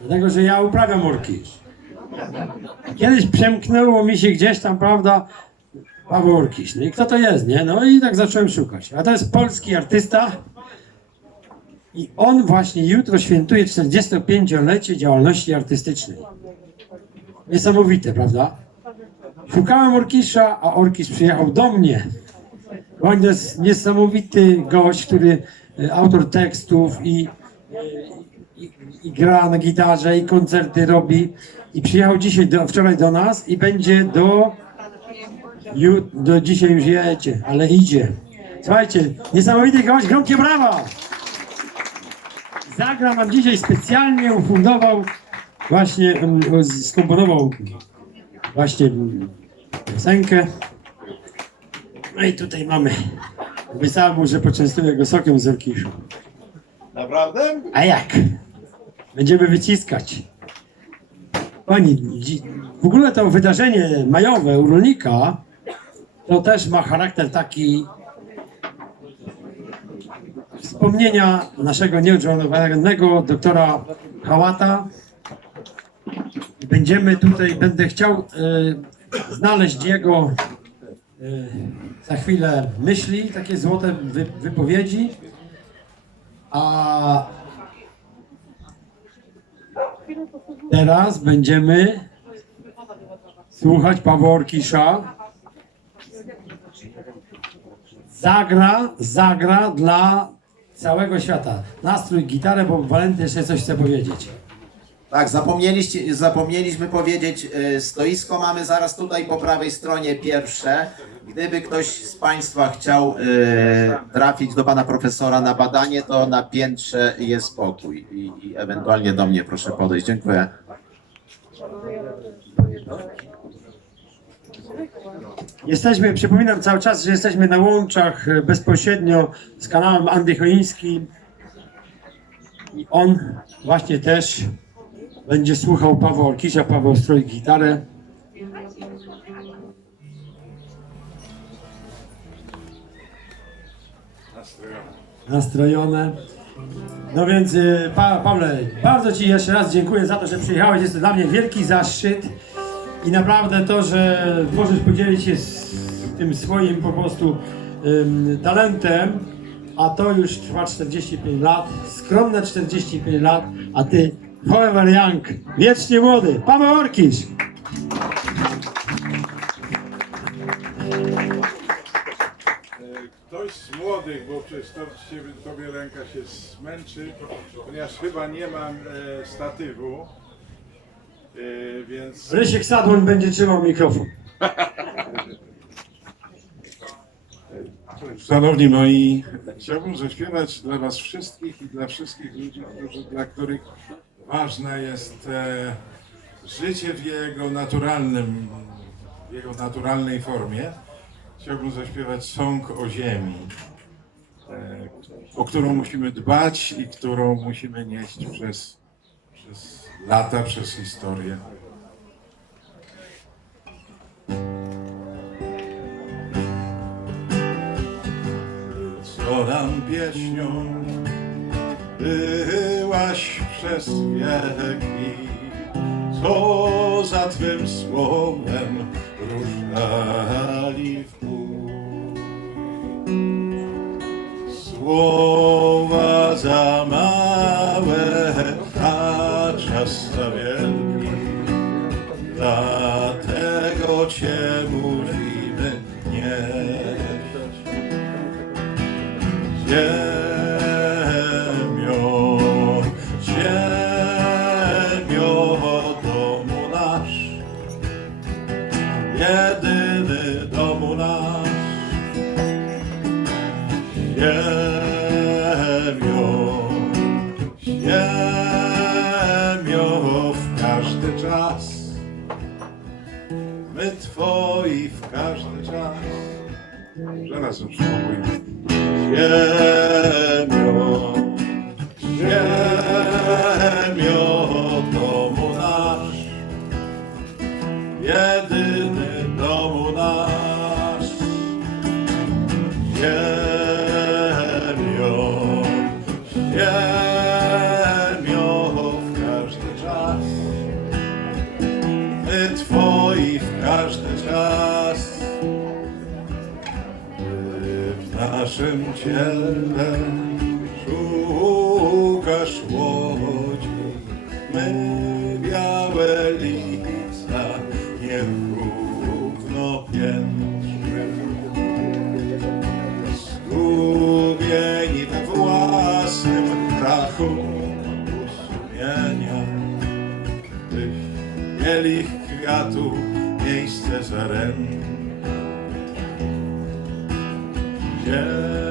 Dlatego, że ja uprawiam orkisz. Kiedyś przemknęło mi się gdzieś tam, prawda, Paweł Orkisz. No i kto to jest, nie? No i tak zacząłem szukać. A to jest polski artysta. I on właśnie jutro świętuje 45-lecie działalności artystycznej. Niesamowite, prawda? Szukałem Orkisza, a Orkisz przyjechał do mnie. On jest niesamowity gość, który e, autor tekstów i, i, gra na gitarze i koncerty robi. I przyjechał dzisiaj, do, wczoraj do nas i będzie do, ju, do dzisiaj już jedzie, ale idzie. Słuchajcie, niesamowity gość, gromkie brawa! Zagra nam dzisiaj specjalnie, ufundował, właśnie mm, skomponował właśnie piosenkę. No i tutaj mamy. Obiecałem mu, że poczęstuję go sokiem z orkiszu. Naprawdę? A jak? Będziemy wyciskać. Pani, w ogóle to wydarzenie majowe u rolnika to też ma charakter taki wspomnienia naszego nieodżałowanego doktora Hałata. Będziemy tutaj, będę chciał e, znaleźć jego e, za chwilę myśli, takie złote wy, wypowiedzi. A teraz będziemy słuchać Pawła Orkisza. Zagra, zagra dla całego świata. Nastrój, gitarę, bo Walenty jeszcze coś chce powiedzieć. Tak, zapomnieliście, zapomnieliśmy powiedzieć, y, stoisko mamy zaraz tutaj po prawej stronie pierwsze. Gdyby ktoś z Państwa chciał y, trafić do Pana Profesora na badanie, to na piętrze jest pokój i, i ewentualnie do mnie proszę podejść. Dziękuję. Jesteśmy, przypominam cały czas, że jesteśmy na łączach e, bezpośrednio z kanałem Andy Choiński. I on właśnie też będzie słuchał Pawła Orkisza, Paweł stroi gitarę. Nastrojone. No więc y, pa, Pawle, bardzo Ci jeszcze raz dziękuję za to, że przyjechałeś. Jest to dla mnie wielki zaszczyt i naprawdę to, że możesz podzielić się z tym swoim po prostu talentem, a to już trwa 45 lat, skromne 45 lat, a Ty forever young, wiecznie młody, Paweł Orkisz. Z młodych, bo przez to tobie ręka się zmęczy, ponieważ chyba nie mam e, statywu, e, więc Rysiek Sadłoń będzie trzymał mikrofon. Szanowni moi, chciałbym zaśpiewać dla Was wszystkich i dla wszystkich ludzi, którzy, dla których ważne jest e, życie w jego naturalnym, w jego naturalnej formie. Chciałbym zaśpiewać song o ziemi, e, o którą musimy dbać i którą musimy nieść przez, przez lata, przez historię. co nam pieśnią byłaś przez wieki, co za Twym słowem różali w Słowa za małe, a czas za wielki, dlatego Cię musimy nieść. Ziemio, ziemio, domu nasz, jedyny Zaraz już spokójnie. Naszym ciele szukasz łodzi. My białe lica nie równo piętrzymy. Zgubieni we własnym krachu sumienia Tych bielich kwiatów miejsce zaręczne Ziemio,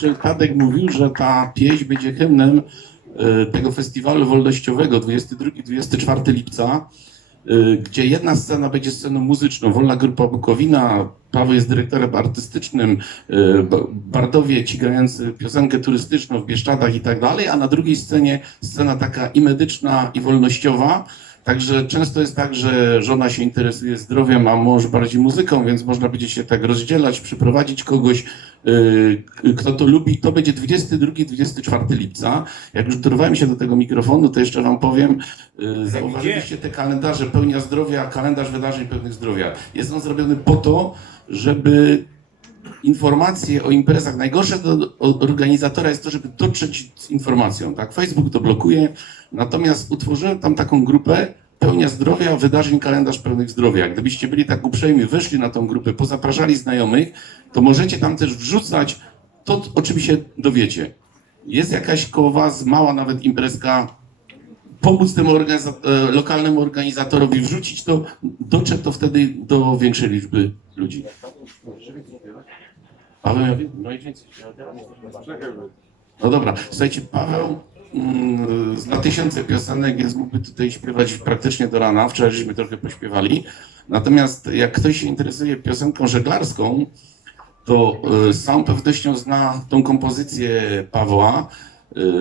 czy Tadek mówił, że ta pieśń będzie hymnem e, tego festiwalu wolnościowego 22-24 lipca, e, gdzie jedna scena będzie sceną muzyczną. Wolna Grupa Bukowina, Paweł jest dyrektorem artystycznym, e, Ba- Bardowie ci grający piosenkę turystyczną w Bieszczadach i tak dalej, a na drugiej scenie scena taka i medyczna, i wolnościowa. Także często jest tak, że żona się interesuje zdrowiem, a mąż bardziej muzyką, więc można będzie się tak rozdzielać, przyprowadzić kogoś, yy, kto to lubi. To będzie 22-24 lipca. Jak już dorwałem się do tego mikrofonu, to jeszcze wam powiem, yy, zauważyliście te kalendarze pełnia zdrowia, kalendarz wydarzeń pełnych zdrowia. Jest on zrobiony po to, żeby informacje o imprezach. Najgorsze o- organizatora jest to, żeby dotrzeć z informacją. Tak? Facebook to blokuje, natomiast utworzyłem tam taką grupę pełnia zdrowia, wydarzeń, kalendarz pełnych zdrowia. Gdybyście byli tak uprzejmi, weszli na tą grupę, pozapraszali znajomych, to możecie tam też wrzucać to, o czym się dowiecie. Jest jakaś koło was mała nawet imprezka, pomóc temu organiza- e, lokalnemu organizatorowi wrzucić to, dotrze to wtedy do większej liczby ludzi. Wiem, no. No dobra, słuchajcie, Paweł mm, zna tysiące piosenek, więc mógłby tutaj śpiewać praktycznie do rana. Wczoraj żeśmy trochę pośpiewali. Natomiast jak ktoś się interesuje piosenką żeglarską, to y, z całą pewnością zna tą kompozycję Pawła,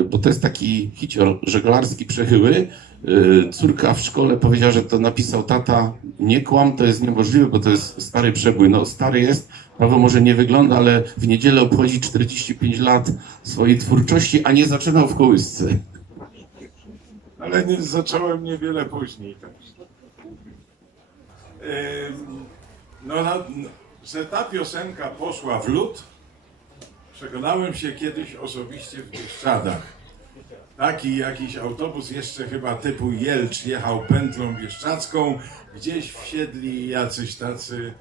bo to jest taki hicior żeglarski przechyły. Y, Córka w szkole powiedziała, że to napisał tata. Nie kłam, to jest niemożliwe, bo to jest stary przebój. No stary jest, Paweł może nie wygląda, ale w niedzielę obchodzi 45 lat swojej twórczości, a nie zaczynał w kołysce. ale nie, zacząłem niewiele później też. No, no, że ta piosenka poszła w lód, przekonałem się kiedyś osobiście w Bieszczadach. Taki jakiś autobus jeszcze chyba typu Jelcz jechał pętlą bieszczacką, gdzieś wsiedli jacyś tacy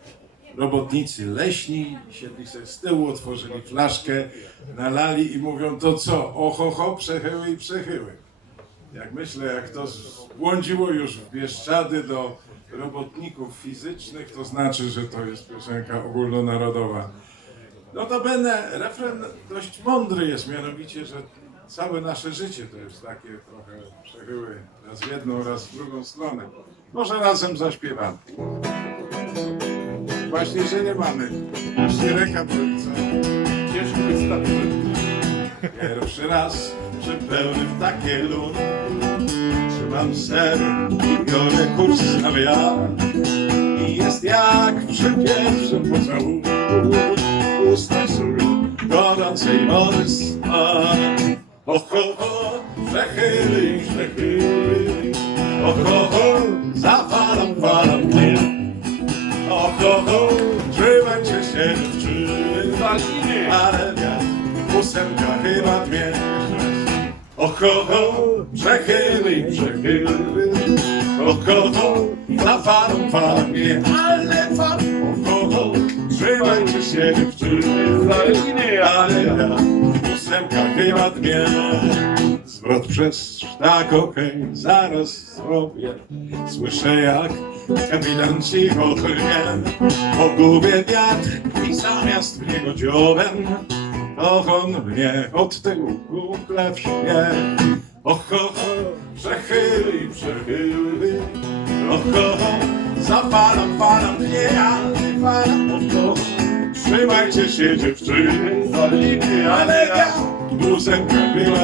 robotnicy leśni, siedli sobie z tyłu, otworzyli flaszkę, nalali i mówią to co, oho, ho, przechyły i przechyły. Jak myślę, jak to zbłądziło już w Bieszczady do robotników fizycznych, to znaczy, że to jest piosenka ogólnonarodowa. Notabene refren dość mądry jest, mianowicie, że całe nasze życie to jest takie trochę przechyły, raz w jedną, raz w drugą stronę. Może razem zaśpiewamy. Właśnie, że nie mamy. Jeszcze ręka przed Ciężko jest Pierwszy raz przypełnym takie lun Trzymam ser i biorę kurs na wiatr I jest jak przy pierwszym pocałunku Usta sól gorącej wody smak Och, ho, ho, przechyli, przechyli. Och, ho, ho, zawalam, walam mnie. Och, ho, ho, trzymajcie się dziewczyny Ale wiatr ósemka chyba dwie. Och, ho, ho, przechyli, przechyli. Och, ho, ho, zawalam, walam mnie. Ale fal, och, ho, ho, Trzymajcie się dziewczyny za liny, ale ja ósemka chyba dwie. Zwrot przez sztak, okej, zaraz zrobię. Słyszę jak kapitan cicho klnie. Pogubie wiatr i zamiast w niego dziobem, to on mnie od tyłu klepnie. Oho, przechyli, przechyli, oho, zapalam, palam mnie, ale oho. Trzymajcie się dziewczyny, za liny, ale ja ósemka była.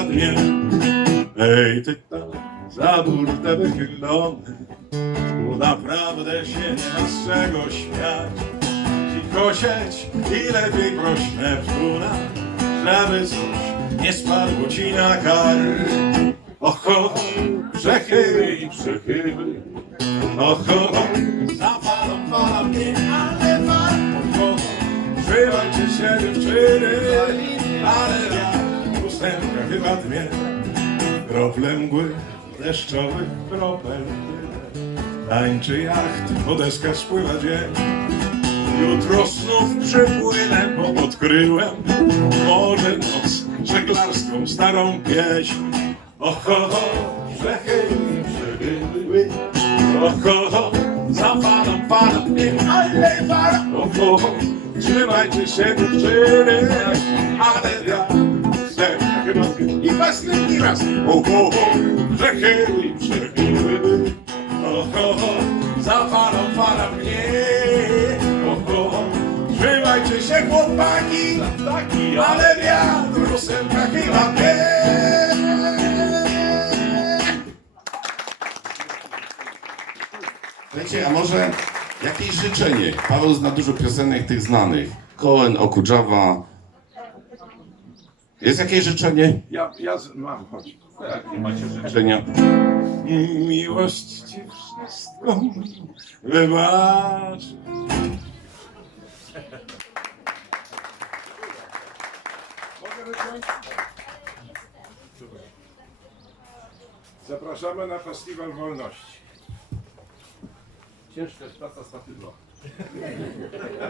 Ej, ty tam, za burtę wychylony, tu naprawdę się nie ma z czego śmiać. Cicho sieć i lepiej prośnę wtuna, żeby coś nie spadło ci na kark. Oho, przechyli, przechyli, oho, zapalam, falam się dziewczyny, ale ja ósemka chyba dwie, krople mgły, deszczowych kropel, tańczy jacht, po deskach spływa dzień. Jutro znów przypłynę, bo odkryłem może noc żeglarską starą pieśń. Oho, przechyli, przechyli, oho, zapalam, palam, mnie, ale palam, oho, trzymajcie się dziewczyny, ale ja chcę chyba i następny raz, oho, przechyli, przechyli, oho, zapalam, palam, mnie, oho, trzymajcie się chłopaki, taki, ale wiatr ósemka chyba wie. Wiecie, a może jakieś życzenie? Paweł zna dużo piosenek tych znanych. Koen, Okudżawa. Jest jakieś życzenie? Ja, ja z- mam, chodź. Nie macie życzenia? Miłość ci wszystko wybaczy. Mogę wyciąć? Zapraszamy na Festiwal Wolności. Ciężka jest praca papierą.